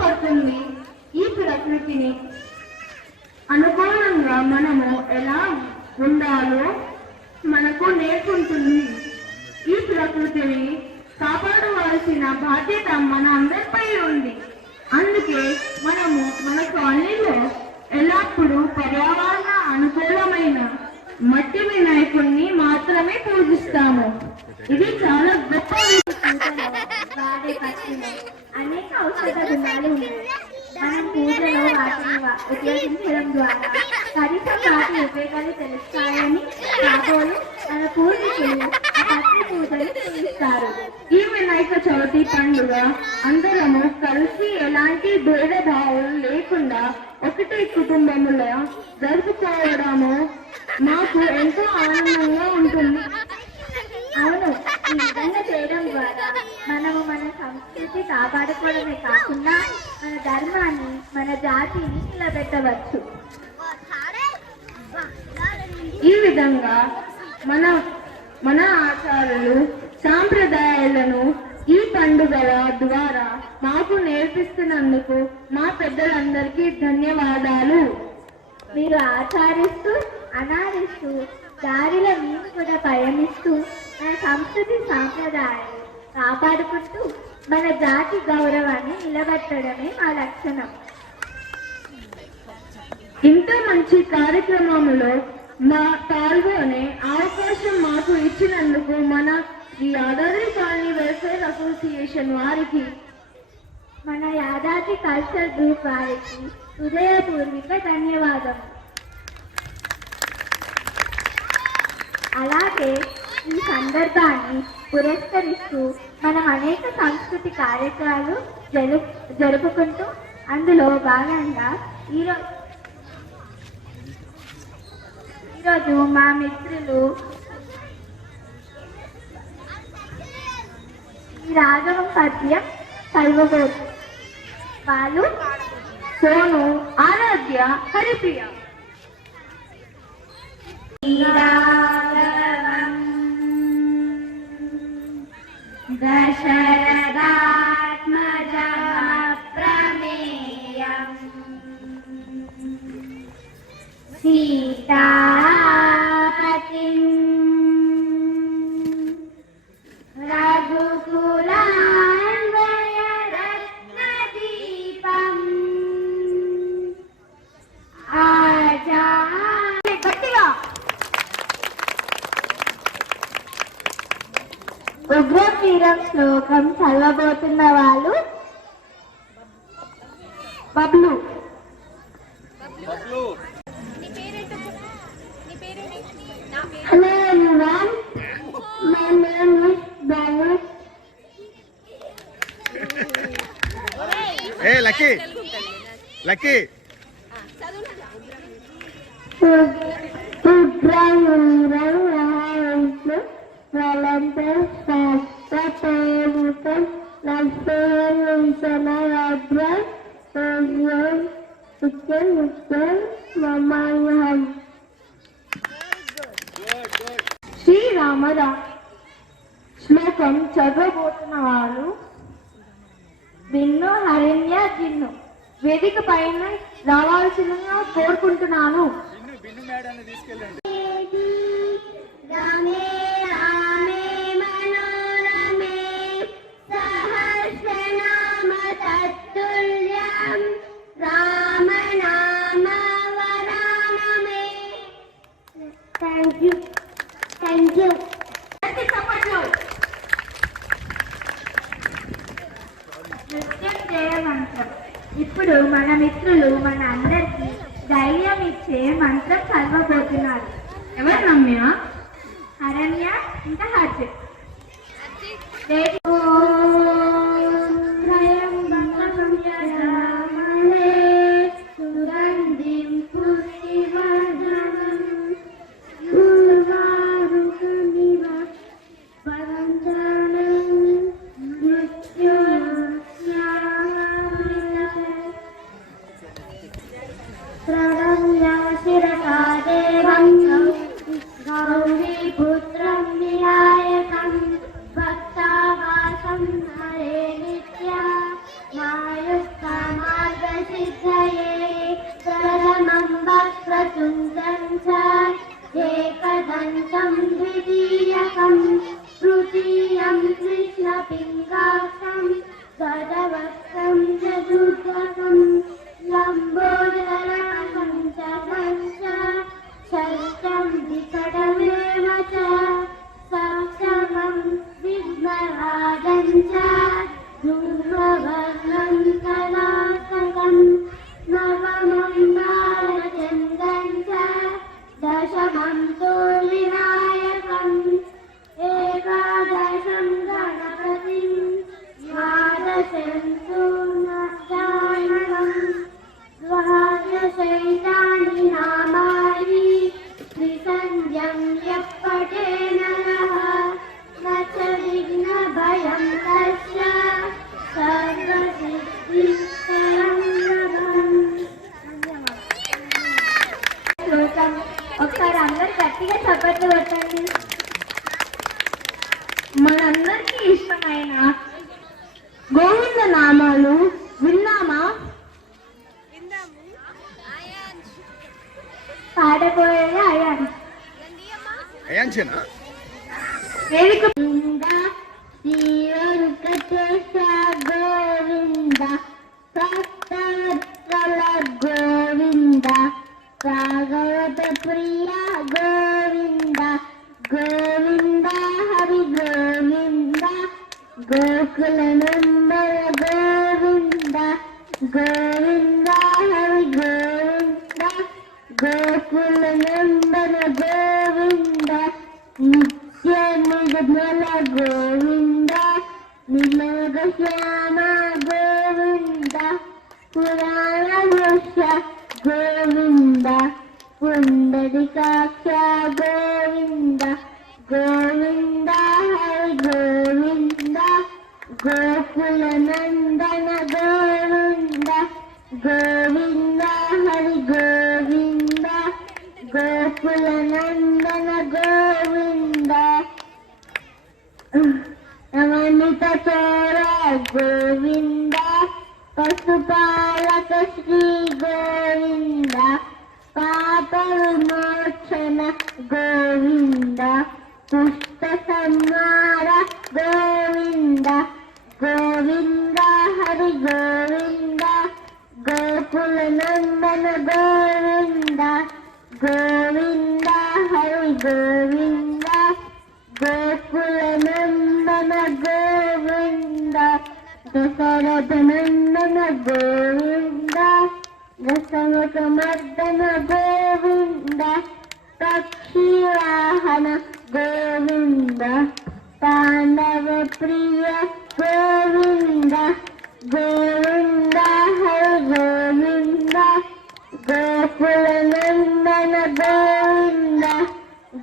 ఉపయోగపడుతుంది. ఈ ప్రకృతిని అనుగుణంగా మనము ఎలా ఉండాలో మనకు నేర్పుతుంది. ఈ ప్రకృతిని కాపాడవలసిన బాధ్యత మన అందరిపై ఉంది. అందుకే మనము మన కాలనీలో ఎల్లప్పుడూ పర్యావరణ అనుకూలమైన మట్టి వినాయకుడిని మాత్రమే పూజిస్తాము. ఇది చాలా గొప్ప అనేక ఔషధ గుణాలు ఉన్నాయి. మనం పూజలో వాటిని ఉపయోగించడం ద్వారా కనీసం వాటి ఉపయోగాలు తెలుస్తాయని కాబోలు మన పూర్వీకులు పత్రి పూజలు పూజిస్తారు. ఈ వినాయక చవితి పండుగ అందరము కలిసి ఎలాంటి భేదభావాలు లేకుండా ఒకటే కుటుంబములో జరుపుకోవడము మాకు ఎంతో ఆనందంగా ఉంటుంది. అవును, ఈ విధంగా చేయడం ద్వారా మనము మన సంస్కృతి కాపాడుకోవడమే కాకుండా మన ధర్మాన్ని, మన జాతిని నిలబెట్టవచ్చు. ఈ విధంగా మన ఆచారాలు, సాంప్రదాయాలను ఈ పండుగల ద్వారా మాకు నేర్పిస్తున్నందుకు మా పెద్దలందరికీ ధన్యవాదాలు. మీరు ఆచరిస్తూ అనాదిస్తూ దారిలో మేము కూడా పయనిస్తూ మన సంస్కృతి సాంప్రదాయాలు కాపాడుకుంటూ మన జాతి గౌరవాన్ని నిలబెట్టడమే మా లక్షణం. ఇంత మంచి కార్యక్రమంలో పాల్గొనే అవకాశం మాకు ఇచ్చినందుకు మన యాదాద్రి కాలనీ వెల్ఫేర్ అసోసియేషన్ వారికి, మన యాదాద్రి కల్చర్ గ్రూప్ వారికి హృదయపూర్వక ధన్యవాదాలు. అలాగే ఈ సందర్భాన్ని పురస్కరిస్తూ మనం అనేక సాంస్కృతిక కార్యక్రమాలు జరుపుకుంటూ అందులో భాగంగా ఈరోజు మా మిత్రులు ఈ రాఘవం పద్యం చదవబోతు. వాళ్ళు సోను, ఆరాధ్య, హరిప్రియ. దశరథాత్మజ ప్రమేయం సీతాపతిం రఘుకులాన్వయ రత్నదీపం ఆజా. గట్టిగా ఉగ్రవీరం శ్లోకం చదవబోతున్న వాళ్ళు Bablu. Hello everyone, my name is Balu. Hey Lucky, Lucky. Ugrayuram Valantas Pastaperutam Lasperusanayadra Sojam Ukkan Mamayam. శ్రీరామద శ్లోకం చదవబోతున్న వారు విన్ను, హరణ్య, జిన్ను. వేదిక పైన రావాల్సిందిగా కోరుకుంటున్నాను. Thank you. మృత్యుంజయ మంత్రం. ఇప్పుడు మన మిత్రులు మన అందరికీ ధైర్యం ఇచ్చే మంత్రం చదవబోతున్నారు. ఎవరు రమ్య? హరణ్య ఇంకా హర్షిత్. गौरीपुत्रं विनायकं भक्तावासं चतुर्थं च एकदन्तं द्वितीयकं तृतीयं कृष्णपिङ्गाक्षं तदवक्त्रं चतुर्थकं लम्बोदरं पञ्चमं च षष्ठं विकटमेव च सप्तमं विघ्नराजं च धूम्रवर्णं कलात्मकं नवमं बालचन्द्रं च दशमं तु विनायकम् एकादशं गणपतिं द्वादशं तु नवदानवम् द्वादशैतानि नामानि त्रिसन्ध्यं यः पठे नरः न च विघ्नभयं तस्य सर्वसिद्धिकरं नवम् శ్లోకం ఒకసారి అందరు గట్టిగా చప్పట్లు కొట్టండి. మనందరికీ ఇష్టమైన గోవింద నామాలు విన్నామా? పాడబోయేది అయ్యాను. అయాంచనా వేదిక గోవింద శ్రీ వెంకటేశ గోవింద భక్తవత్సల గోవింద భాగవత ప్రియ గోవింద గోవింద హరి గోవింద గోకుల నందన గోవింద గోవింద హరి గోవింద గోకుల నందన గోవింద నిత్య నిర్మల గోవింద నిలోక శ్యామ గోవింద పురాణ దృశ్య గోవింద పుండరీకాక్ష గోవింద గోవింద హరి గోవింద గోకుల నందన గోవింద గోవింద హరి గోవింద గోకుల నందన గోవింద నవనిత చోర గోవింద పశుపాలక శ్రీ గోవింద పాప విమోచన గోవింద పుష్ప సంహార గోవింద గోవింద హరి గోవింద గోకుల నందన గోవింద గోవింద హరి గోవింద గోకుల నందన గోవింద దశరథ నందన గోవింద దశముఖ మర్దన గోవింద పక్షివాహన గోవింద పాండవ ప్రియ గోవింద గోవింద హరి గోవింద గోకుల నందన గోవింద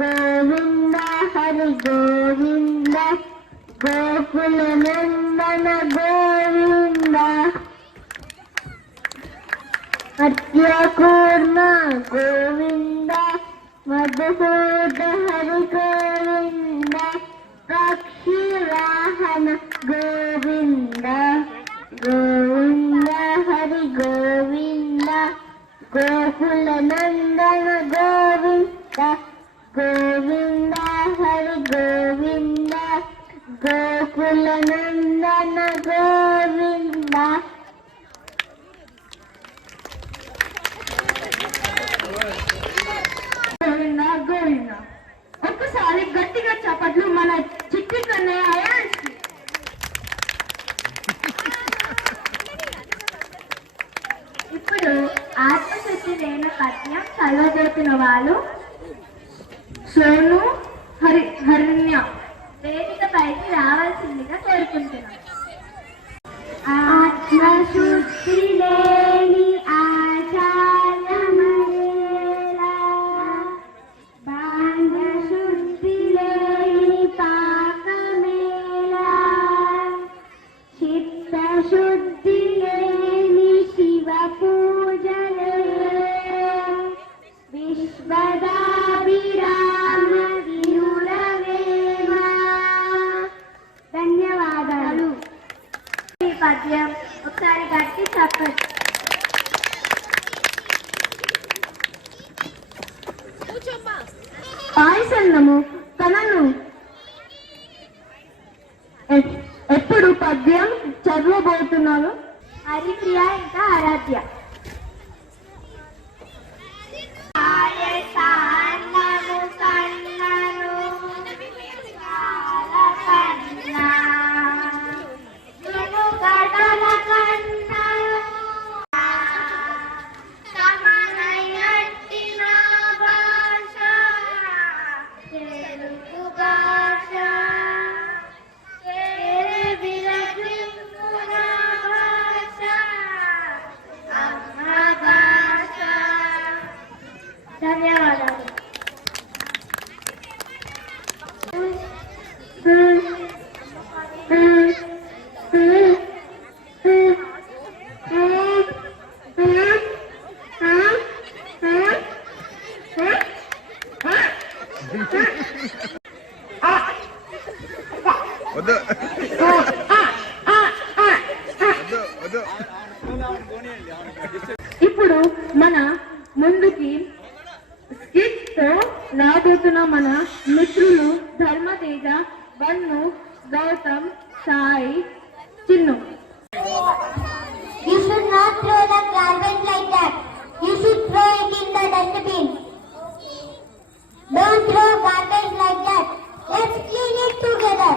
గోవింద హరి గోవింద గోకుల నందన గోవింద అత్యకూర్మ గోవింద మధుసూద హరి గోవింద పక్షివాహన గోవింద గోవింద హరి గోవింద గోకుల నందన గోవింద గోవింద హరి గోవింద గోకుల నందన గోవింద గోవింద గోవింద. ఒక్కసారి గట్టిగా చప్పట్లు మన చిట్టి కన్నయ్య అయాన్స్కి. ఇప్పుడు ఆత్మశుద్ధి లేని పద్యం చదవబోతున్న వాళ్ళు సోను హరిణ్య వేదికపైకి రావాల్సిందిగా కోరుకుంటున్నాం. ఆత్మశుద్ధి లేని ఆచారమేలా, బాంధశుద్ధి లేని పాకమేలా, చిత్తశుద్ధి లేని శివ పూజలే, విశ్వదాభిరామ వినురవేమ. ధన్యవాదాలు. ఈ పద్యం ఒకసారి గట్టి చెప్పండి. పాయసన్నము తనను ఎప్పుడు పద్యం చదవబోతున్నాను. హరిప్రియ ఇంకా ఆరాధ్య. ధన్యవాదాలు. వద్దు వద్దు వద్దు. ఇప్పుడు మన ముందుకి స్కిట్ తో రాబోతున్న మన మిత్రులు ధర్మతేజ, వన్ను, Gautam, Sai, Chinnu. You should not throw the garbage like that. You should throw it in the dustbin. Don't throw garbage like that. Let's clean it together.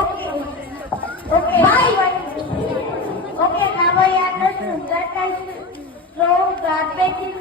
Okay. Bye. Okay, now I understood that I should throw garbage in